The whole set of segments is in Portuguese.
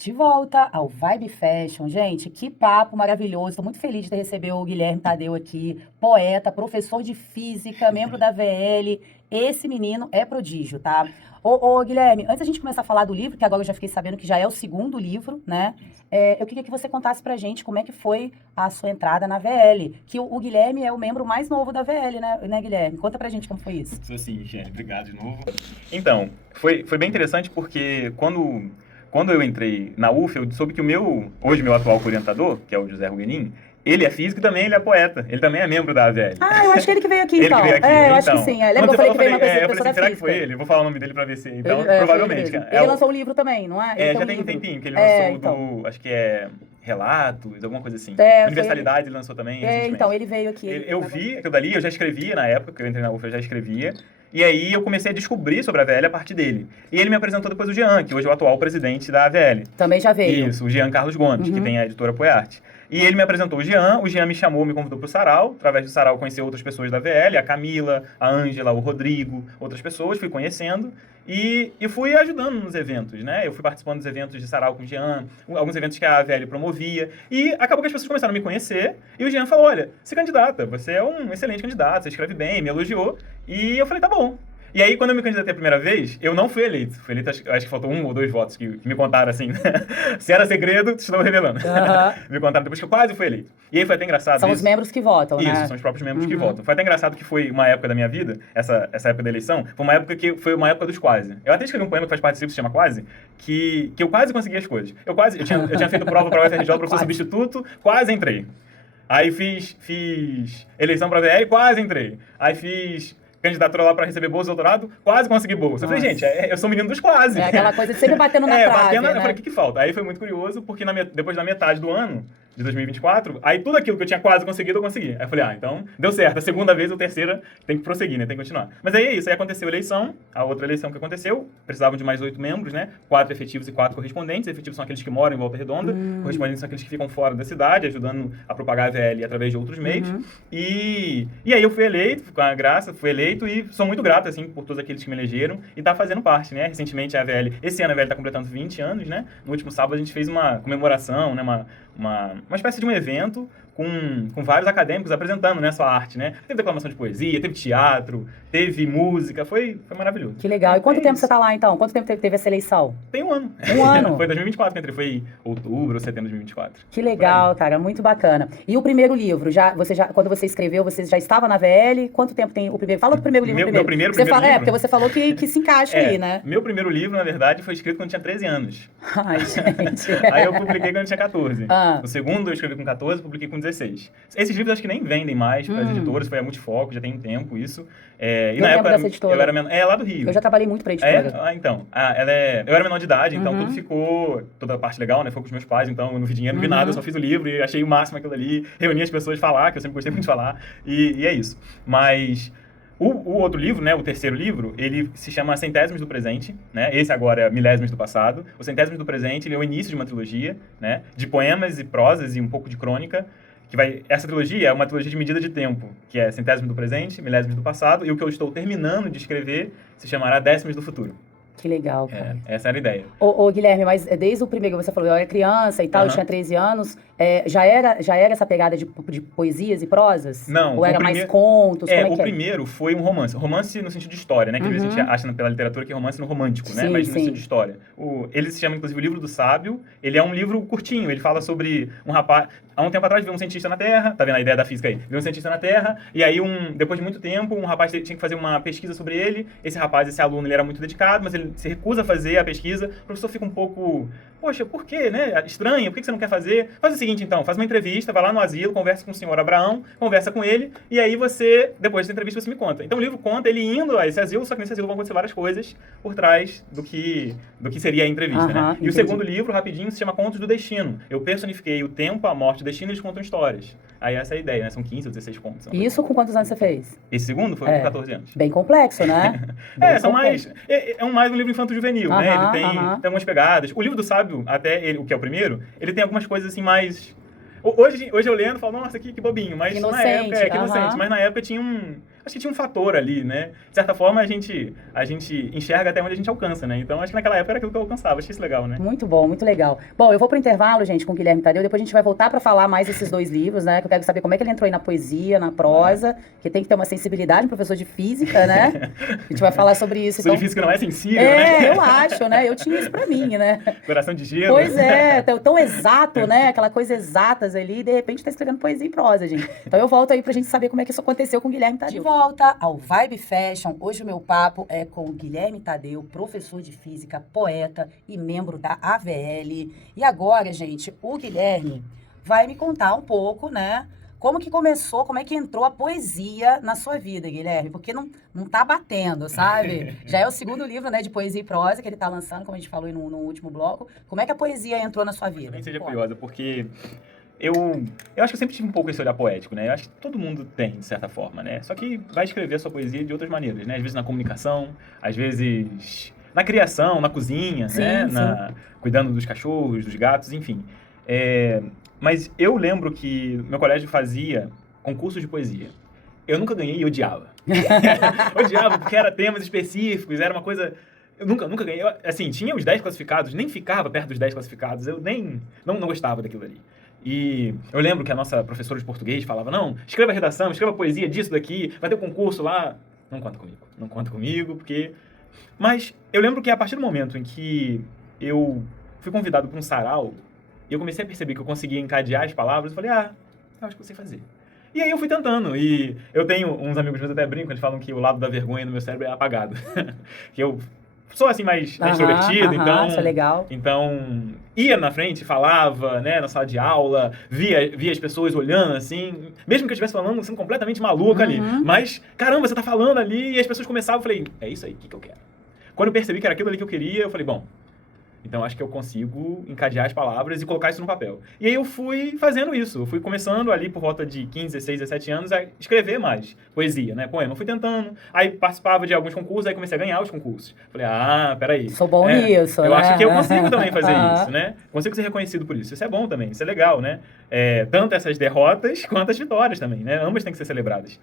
De volta ao Vibe Fashion. Gente, que papo maravilhoso. Estou muito feliz de ter recebido o Guilherme Tadeu aqui, poeta, professor de física, membro da VL. Esse menino é prodígio, tá? Ô, Guilherme, antes da gente começar a falar do livro, que agora eu já fiquei sabendo que já é o segundo livro, né? Eu queria que você contasse pra gente como é que foi a sua entrada na VL. Que o Guilherme é o membro mais novo da VL, né, Guilherme? Conta pra gente como foi isso. Sou sim, Giane, obrigado de novo. Então, foi bem interessante porque quando eu entrei na UF, eu soube que hoje meu atual orientador, que é o José Rugenin, ele é físico e também ele é poeta. Ele também é membro da AVL. Ah, eu acho que ele que veio aqui, Ele então. que veio aqui. Eu acho que sim. Lembra que eu falei que veio uma pessoa eu falei assim, será que física? foi ele? Eu vou falar o nome dele pra ver se... Então, Foi provavelmente. ele mesmo. Ele lançou um livro também, não é? Ele Já um tem um livro. tempinho que ele lançou Então. acho que é Relatos, alguma coisa assim. Foi Universalidade ele lançou também recentemente. então, ele veio aqui. Eu vi aquilo dali, eu já escrevia na época que eu entrei na UF, eu já escrevia. E aí eu comecei a descobrir sobre a AVL a partir dele. E ele me apresentou depois o Jean, que hoje é o atual presidente da AVL. Também já veio. Isso, o Jean Carlos Gomes, que tem a editora Poiarte. E ele me apresentou o Jean me chamou, me convidou para o Sarau. Através do Sarau eu conheci outras pessoas da VL, a Camila, a Ângela, o Rodrigo, outras pessoas, fui conhecendo. E fui ajudando nos eventos, né? Eu fui participando dos eventos de Sarau com o Jean, alguns eventos que a AVL promovia. E acabou que as pessoas começaram a me conhecer. E o Jean falou, olha, se candidata, você é um excelente candidato, você escreve bem, me elogiou. E eu falei, tá bom. E aí, quando eu me candidatei a primeira vez, eu não fui eleito. Fui eleito, acho que faltou 1 ou 2 votos que me contaram assim. Se era segredo, estou revelando. Me contaram depois que eu quase fui eleito. E aí foi até engraçado. São os membros que votam, né? Isso, são os próprios membros que votam. Foi até engraçado que foi uma época da minha vida, essa época da eleição, foi uma época dos quase. Eu até escrevi um poema que faz parte do livro, se chama Quase, que eu quase consegui as coisas. Eu tinha feito prova para o UFRJ, professor substituto, quase entrei. Aí fiz eleição para a VL, quase entrei. Aí fiz candidatura lá para receber bolsa de doutorado, quase consegui bolsa. Eu falei, gente, eu sou menino dos quase. É aquela coisa de sempre batendo na trave, né? Eu falei, o que falta? Aí foi muito curioso, porque depois da metade do ano, de 2024, aí tudo aquilo que eu tinha quase conseguido, eu consegui. Aí eu falei, então, deu certo. A segunda vez ou terceira tem que prosseguir, né? Tem que continuar. Mas aí é isso, aí aconteceu a eleição, a outra eleição que aconteceu, precisavam de mais 8 membros, né? 4 efetivos e 4 correspondentes. Efetivos são aqueles que moram em Volta Redonda, correspondentes são aqueles que ficam fora da cidade, ajudando a propagar a VL através de outros meios. E aí eu fui eleito, com a graça, fui eleito e sou muito grato, assim, por todos aqueles que me elegeram e tá fazendo parte, né? Recentemente a VL, esse ano a VL tá completando 20 anos, né? No último sábado a gente fez uma comemoração, né? Uma espécie de um evento com vários acadêmicos apresentando, né, sua arte, né? Teve declamação de poesia, teve teatro, teve música, foi maravilhoso. Que legal. E quanto tempo você tá lá, então? Quanto tempo teve essa eleição? Tem 1 ano. 1 ano? Foi 2024 que eu entrei, foi outubro ou setembro de 2024. Que legal, cara, muito bacana. E o primeiro livro, quando você escreveu, você já estava na VL? Quanto tempo tem o primeiro? Fala do primeiro livro primeiro. Meu primeiro livro? Porque você falou que se encaixa aí, né? Meu primeiro livro, na verdade, foi escrito quando eu tinha 13 anos. Ai, gente. Aí eu publiquei quando eu tinha 14. Ah. O segundo eu escrevi com 14, publiquei com 16. Esses livros acho que nem vendem mais para as editoras, foi a Multifoco, já tem um tempo isso. E eu na lembro época dessa editora. eu era menor, lá do Rio. Eu já trabalhei muito para editora. Eu era menor de idade, então tudo ficou, toda a parte legal, né, foi com os meus pais, então eu não vi dinheiro, não vi nada, eu só fiz o livro e achei o máximo aquilo ali, reuni as pessoas falar, que eu sempre gostei muito de falar, e é isso. Mas o outro livro, né, o terceiro livro, ele se chama Centésimos do Presente, né? Esse agora é Milésimos do Passado. O Centésimos do Presente, ele é o início de uma trilogia, né, de poemas e prosas e um pouco de crônica, essa trilogia é uma trilogia de medida de tempo, que é Centésimos do Presente, Milésimos do Passado, e o que eu estou terminando de escrever se chamará Décimos do Futuro. Que legal, cara. Essa era a ideia. Ô, Guilherme, mas desde o primeiro, você falou, eu era criança e tal, eu tinha 13 anos, já era essa pegada de poesias e prosas? Não. Ou era mais contos? O primeiro foi um romance. Romance no sentido de história, né? Que a gente acha pela literatura que é romance no romântico, né? Mas no sentido de história. Ele se chama, inclusive, O Livro do Sábio. Ele é um livro curtinho. Ele fala sobre um rapaz... Há um tempo atrás veio um cientista na Terra, tá vendo a ideia da física aí? Veio um cientista na Terra, e aí depois de muito tempo, um rapaz tinha que fazer uma pesquisa sobre ele. Esse aluno, ele era muito dedicado, mas ele se recusa a fazer a pesquisa. O professor fica um pouco, poxa, por quê, né? Estranho, por que você não quer fazer? Faz o seguinte, então, faz uma entrevista, vai lá no asilo, conversa com o senhor Abraão, conversa com ele, e aí depois dessa entrevista, você me conta. Então o livro conta ele indo a esse asilo, só que nesse asilo vão acontecer várias coisas por trás do que seria a entrevista, né? E entendi. o segundo livro, rapidinho, se chama Contos do Destino. Eu personifiquei o tempo, a morte, o destino, e eles contam histórias. Aí essa é a ideia, né? São 15 ou 16 contos. Isso com quantos anos você fez? Esse segundo foi com 14 anos. Bem complexo, né? Mais um livro infanto-juvenil, né? Ele tem algumas pegadas. O livro do Sábio, o que é o primeiro, ele tem algumas coisas assim mais... Hoje eu lendo, falo, nossa, que bobinho. Mas inocente, na época, que inocente. Mas na época tinha acho que tinha um fator ali, né? De certa forma, a gente enxerga até onde a gente alcança, né? Então, acho que naquela época era aquilo que eu alcançava. Achei isso legal, né? Muito bom, muito legal. Bom, eu vou pro intervalo, gente, com o Guilherme Tadeu, depois a gente vai voltar para falar mais desses 2 livros, né? Que eu quero saber como é que ele entrou aí na poesia, na prosa, que tem que ter uma sensibilidade, um professor de física, né? A gente vai falar sobre isso. Professor de física não é sensível, né? Eu acho, né? Eu tinha isso pra mim, né? Coração de gelo. Pois é, tão exato, né? Aquela coisa exatas ali, e de repente tá escrevendo poesia e prosa, gente. Então eu volto aí pra gente saber como é que isso aconteceu com o Guilherme Tadeu. De volta ao Vibe Fashion. Hoje o meu papo é com o Guilherme Tadeu, professor de física, poeta e membro da AVL. E agora, gente, o Guilherme vai me contar um pouco, né? Como que começou, como é que entrou a poesia na sua vida, Guilherme? Porque não tá batendo, sabe? Já é o 2º livro, né, de poesia e prosa que ele tá lançando, como a gente falou aí no último bloco. Como é que a poesia entrou na sua vida? Nem seja curiosa, porque eu acho que eu sempre tive um pouco esse olhar poético, né? Eu acho que todo mundo tem, de certa forma, né? Só que vai escrever a sua poesia de outras maneiras, né? Às vezes na comunicação, às vezes na criação, na cozinha, Sim, né? sim. Cuidando dos cachorros, dos gatos, enfim. Mas eu lembro que meu colégio fazia concurso de poesia. Eu nunca ganhei e odiava. Odiava porque era temas específicos, era uma coisa... Eu nunca ganhei. Assim, tinha os 10 classificados, nem ficava perto dos 10 classificados. Eu nem... Não gostava daquilo ali. E eu lembro que a nossa professora de português falava, não, escreva redação, escreva poesia disso daqui, vai ter um concurso lá. Não conta comigo, porque... Mas eu lembro que a partir do momento em que eu fui convidado para um sarau, e eu comecei a perceber que eu conseguia encadear as palavras, eu falei, eu acho que eu sei fazer. E aí eu fui tentando, e eu tenho uns amigos meus até brincam, eles falam que o lado da vergonha no meu cérebro é apagado. Que eu sou assim mais extrovertido, então... Isso é legal. Então, ia na frente, falava, né, na sala de aula, via as pessoas olhando, assim, mesmo que eu estivesse falando, sendo completamente maluco ali. Mas, caramba, você tá falando ali, e as pessoas começavam, eu falei, é isso aí, o que eu quero? Quando eu percebi que era aquilo ali que eu queria, eu falei, bom, então acho que eu consigo encadear as palavras e colocar isso no papel. E aí eu fui fazendo isso. Eu fui começando ali por volta de 15, 16, 17 anos a escrever mais poesia, né? Poema. Eu fui tentando. Aí participava de alguns concursos, aí comecei a ganhar os concursos. Falei, peraí. Sou bom nisso, eu né? acho que eu consigo também fazer isso, né? Consigo ser reconhecido por isso. Isso é bom também, isso é legal, né? Tanto essas derrotas quanto as vitórias também, né? Ambas têm que ser celebradas.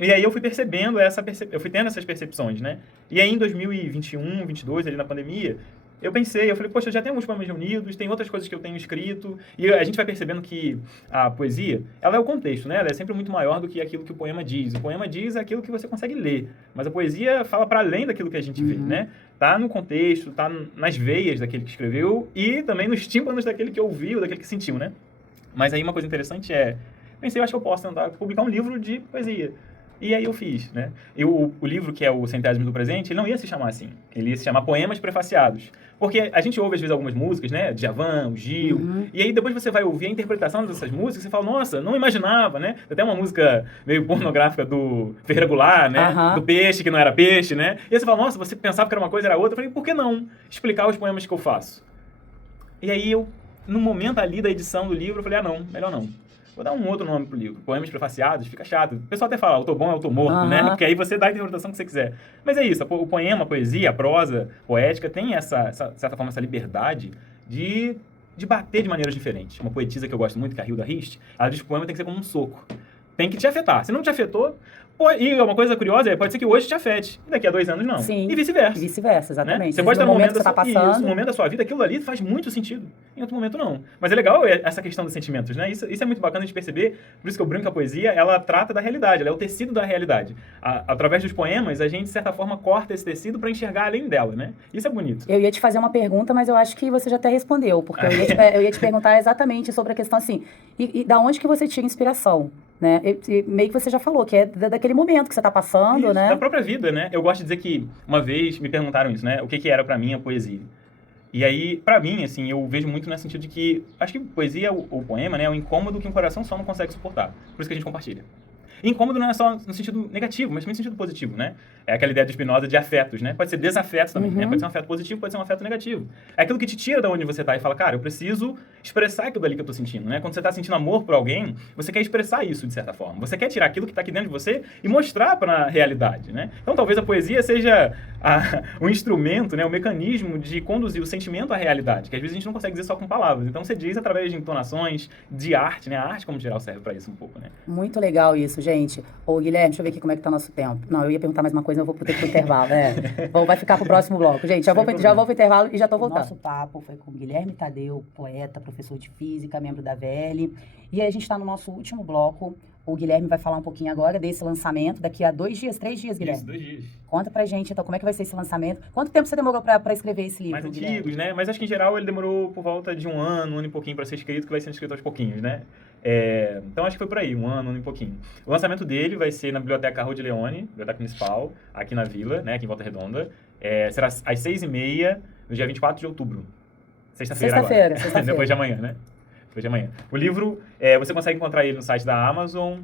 E aí eu fui percebendo eu fui tendo essas percepções, né? E aí em 2021, 22, ali na pandemia, eu falei, poxa, eu já tenho alguns poemas reunidos, tem outras coisas que eu tenho escrito, e a gente vai percebendo que a poesia, ela é o contexto, né? Ela é sempre muito maior do que aquilo que o poema diz. O poema diz aquilo que você consegue ler, mas a poesia fala para além daquilo que a gente vê, né? Tá no contexto, tá nas veias daquele que escreveu e também nos tímpanos daquele que ouviu, daquele que sentiu, né? Mas aí uma coisa interessante pensei, eu acho que eu posso tentar publicar um livro de poesia. E aí eu fiz, né? E o livro, que é o Centésimo do Presente, ele não ia se chamar assim. Ele ia se chamar Poemas Prefaciados. Porque a gente ouve, às vezes, algumas músicas, né? Djavan, o Gil. E aí depois você vai ouvir a interpretação dessas músicas e você fala, nossa, não imaginava, né? Tem até uma música meio pornográfica do Ferreira Goulart, né? Do peixe, que não era peixe, né? E aí você fala, nossa, você pensava que era uma coisa, era outra. Eu falei, por que não explicar os poemas que eu faço? E aí eu, no momento ali da edição do livro, eu falei, não, melhor não. Vou dar um outro nome pro livro. Poemas prefaciados, fica chato. O pessoal até fala, autor bom é autor morto, né? Porque aí você dá a interpretação que você quiser. Mas é isso, o poema, a poesia, a prosa poética tem de certa forma, essa liberdade de bater de maneiras diferentes. Uma poetisa que eu gosto muito, que é a Hilda Rist, ela diz que o poema tem que ser como um soco. Tem que te afetar. Se não te afetou... E uma coisa curiosa pode ser que hoje te afete, e daqui a 2 anos não. Sim. E vice-versa. E vice-versa, exatamente. Né? Você pode estar no no momento que você tá passando. no momento da sua vida, aquilo ali faz muito sentido. Em outro momento, não. Mas é legal essa questão dos sentimentos, né? Isso é muito bacana de perceber. Por isso que eu brinco que a poesia, ela trata da realidade, ela é o tecido da realidade. Através dos poemas, a gente, de certa forma, corta esse tecido para enxergar além dela, né? Isso é bonito. Eu ia te fazer uma pergunta, mas eu acho que você já até respondeu, porque eu ia te perguntar exatamente sobre a questão assim, e da onde que você tira inspiração? Né? Meio que você já falou, que é daquele momento que você está passando, isso, né? Da própria vida, né? Eu gosto de dizer que, uma vez, me perguntaram isso, né? O que era pra mim a poesia. E aí, pra mim, assim, eu vejo muito nesse sentido de que, acho que poesia, ou poema, né? É um incômodo que um coração só não consegue suportar. Por isso que a gente compartilha. E incômodo não é só no sentido negativo, mas também no sentido positivo, né? É aquela ideia de Spinoza de afetos, né? Pode ser desafetos também, né? Pode ser um afeto positivo, pode ser um afeto negativo. É aquilo que te tira de onde você tá e fala, cara, eu preciso expressar aquilo ali que eu tô sentindo, né? Quando você tá sentindo amor por alguém, você quer expressar isso de certa forma. Você quer tirar aquilo que tá aqui dentro de você e mostrar pra realidade, né? Então talvez a poesia seja o instrumento, né, o mecanismo de conduzir o sentimento à realidade, que às vezes a gente não consegue dizer só com palavras. Então você diz através de entonações, de arte, né? A arte, como geral, serve para isso um pouco, né? Muito legal isso, gente. Ô, Guilherme, deixa eu ver aqui como é que tá nosso tempo. Não, eu ia perguntar mais uma coisa, mas eu vou ter que ir pro intervalo. Bom, vai ficar pro próximo bloco. Gente, já vou pro intervalo e já tô voltando. Nosso papo foi com Guilherme Tadeu, poeta, professor de física, membro da VL. E aí a gente tá no nosso último bloco. O Guilherme vai falar um pouquinho agora desse lançamento, daqui a 2 dias, 3 dias, Guilherme. Isso, 2 dias. Conta pra gente, então, como é que vai ser esse lançamento? Quanto tempo você demorou pra escrever esse livro, Mais Guilherme? antigos, né? Mas acho que, em geral, ele demorou por volta de um ano e pouquinho para ser escrito, que vai sendo escrito aos pouquinhos, né? Então, acho que foi por aí, um ano e pouquinho. O lançamento dele vai ser na Biblioteca Rua de Leone, Biblioteca Municipal, aqui na Vila, né? Aqui em Volta Redonda. Será às 6h30, no dia 24 de outubro. Sexta-feira agora. Sexta-feira. Depois de amanhã, né? Depois de amanhã. O livro, você consegue encontrar ele no site da Amazon,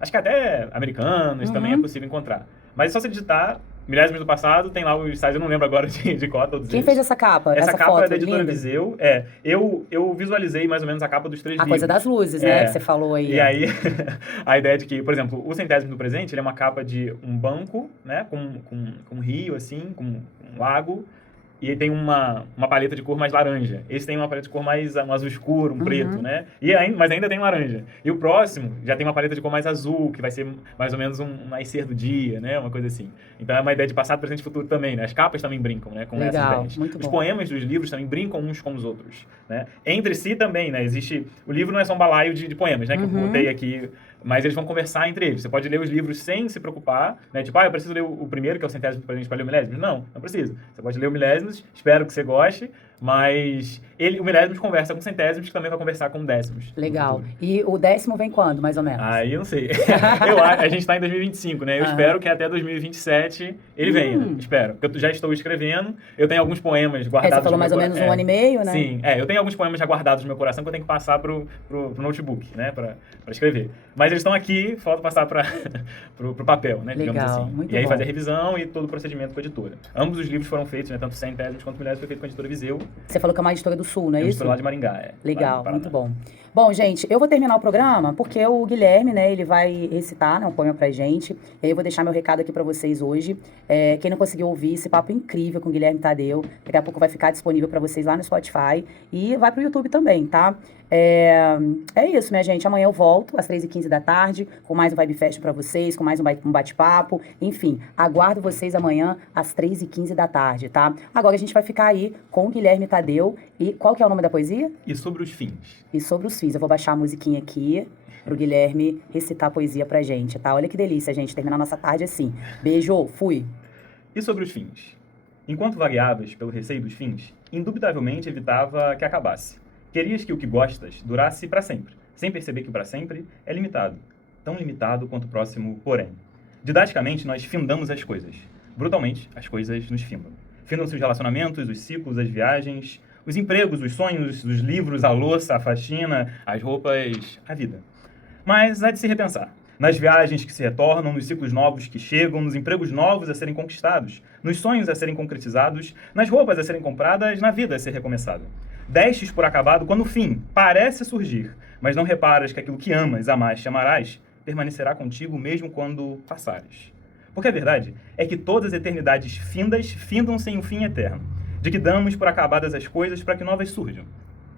acho que até Americanas também é possível encontrar. Mas é só você digitar Milésimos do Passado, tem lá os sites, eu não lembro agora de qual todos Quem eles. fez essa capa? Essa capa foto é da editora linda? Viseu. Eu visualizei mais ou menos a capa dos 3 A livros. coisa das luzes, né, que você falou aí. E aí, a ideia de que, por exemplo, o Centésimo do Presente, ele é uma capa de um banco, né, com um rio, assim, com um lago, e ele tem uma paleta de cor mais laranja. Esse tem uma paleta de cor mais um azul escuro, um preto, né? Mas ainda tem laranja. E o próximo já tem uma paleta de cor mais azul, que vai ser mais ou menos um nascer do dia, né? Uma coisa assim. Então é uma ideia de passado, presente e futuro também, né? As capas também brincam, né? Com essas ideias. Muito Os bom. poemas dos livros também brincam uns com os outros, né? Entre si também, né? O livro não é só um balaio de poemas, né? Que eu botei aqui, mas eles vão conversar entre eles. Você pode ler os livros sem se preocupar, né? Tipo, eu preciso ler o primeiro, que é o Centésimo do Presente, para ler o Milésimos. Não precisa. Você pode ler o Milésimos, espero que você goste, mas o Milésimos conversa com o Centésimos, que também vai conversar com o Décimos. Legal. E o 10º vem quando, mais ou menos? Aí eu não sei. A gente está em 2025, né? Eu espero que até 2027 ele venha. Espero. Porque eu já estou escrevendo. Eu tenho alguns poemas guardados. Você falou mais ou menos um ano e meio, né? Sim. Eu tenho alguns poemas já guardados no meu coração que eu tenho que passar pro notebook, né? Pra escrever. Mas eles estão aqui, falta passar pro papel, né? Legal, digamos assim. muito e aí bom. fazer a revisão e todo o procedimento com a editora. Ambos os livros foram feitos, né? Tanto Centésimos quanto Milésimos foi feito com a editora Viseu. Você falou que é uma editora do Sul, não é Eu isso? estou lá de Maringá, Legal, muito bom. Bom, gente, eu vou terminar o programa porque o Guilherme, né, ele vai recitar, né, um poema pra gente. E aí eu vou deixar meu recado aqui pra vocês hoje. Quem não conseguiu ouvir esse papo incrível com o Guilherme Tadeu, daqui a pouco vai ficar disponível pra vocês lá no Spotify e vai pro YouTube também, tá? É isso, minha gente. Amanhã eu volto às 3h15 da tarde com mais um Vibe Fest pra vocês, com mais um bate-papo. Enfim, aguardo vocês amanhã às 3h15 da tarde, tá? Agora a gente vai ficar aí com o Guilherme Tadeu. E qual que é o nome da poesia? E sobre os fins. E sobre os fins. Eu vou baixar a musiquinha aqui pro Guilherme recitar a poesia pra gente, tá? Olha que delícia, gente, terminar nossa tarde assim. Beijo, fui! E sobre os fins? Enquanto vagueavas pelo receio dos fins, indubitavelmente evitava que acabasse. Querias que o que gostas durasse para sempre, sem perceber que o para sempre é limitado. Tão limitado quanto o próximo, porém. Didaticamente, nós findamos as coisas. Brutalmente, as coisas nos findam. Findam-se os relacionamentos, os ciclos, as viagens, os empregos, os sonhos, os livros, a louça, a faxina, as roupas, a vida. Mas há de se repensar. Nas viagens que se retornam, nos ciclos novos que chegam, nos empregos novos a serem conquistados, nos sonhos a serem concretizados, nas roupas a serem compradas, na vida a ser recomeçada. Destes por acabado quando o fim parece surgir, mas não reparas que aquilo que amas, amaste, amarás, permanecerá contigo mesmo quando passares. Porque a verdade é que todas as eternidades findas findam-se em um fim eterno, de que damos por acabadas as coisas para que novas surjam.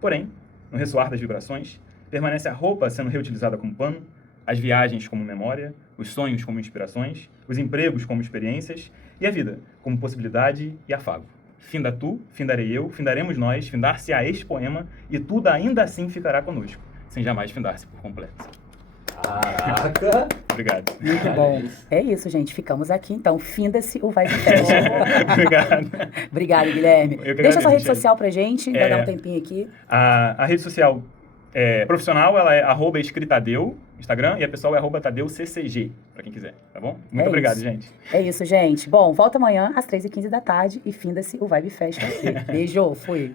Porém, no ressoar das vibrações, permanece a roupa sendo reutilizada como pano, as viagens como memória, os sonhos como inspirações, os empregos como experiências e a vida como possibilidade e afago. Finda tu, findarei eu, findaremos nós, findar-se-á este poema e tudo ainda assim ficará conosco, sem jamais findar-se por completo. Caraca! Obrigado. Muito bom. É isso, gente. Ficamos aqui, então. Finda-se o Vibe Fest. Obrigado. Obrigado, Guilherme. Eu que Deixa agradeço, sua rede Michele. social pra gente, vai dar um tempinho aqui. A rede social profissional, ela é @escritadeu, Instagram, e a pessoal é @tadeuccg, pra quem quiser, tá bom? Muito obrigado, isso. gente. É isso, gente. Bom, volta amanhã às 3h15 da tarde e finda-se o Vibe Fest aqui. Beijo, fui.